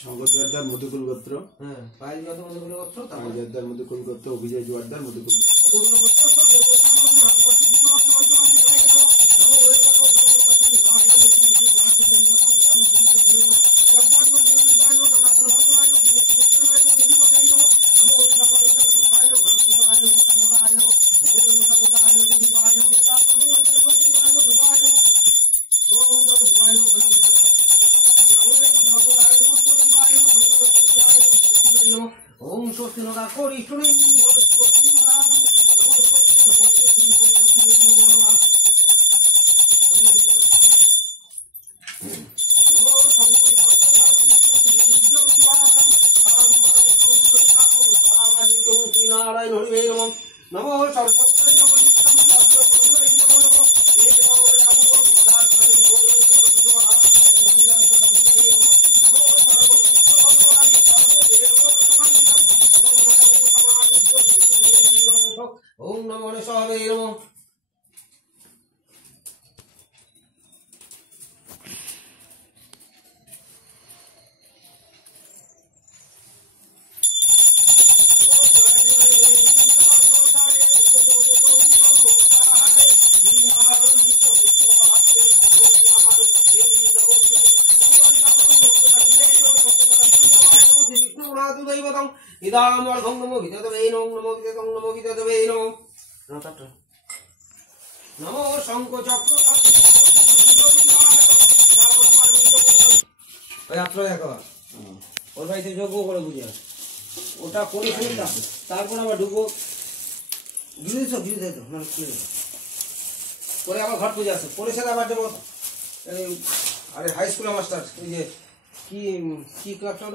শঙ্কর জোয়ারদার মধুকুল গোত্র, জোয়ারদার মধুকুল গোত্র, অভিজয় জোয়ারদার মধুকুল ओम स्वस्ति नगा कोरी सुनी नारायण हरि नमो सरस्वती ओम नमो गणेशाय नमः। दैवतं इदामर्घं नमो विदतवे नमो विदतं नमो विदतवे नमो शंखचक्र ওই আপনারা একবার ওর বাড়িতে যোগ্য করে বুঝে আসে ওটা করে শুনতাম তারপর আবার ঢুকবো গিয়ে তো মানে পরে আবার ঘর পুজো আসে পরে সেটা আবার যাবো আরে হাই স্কুলের মাস্টার ওই যে কি ক্লাবটা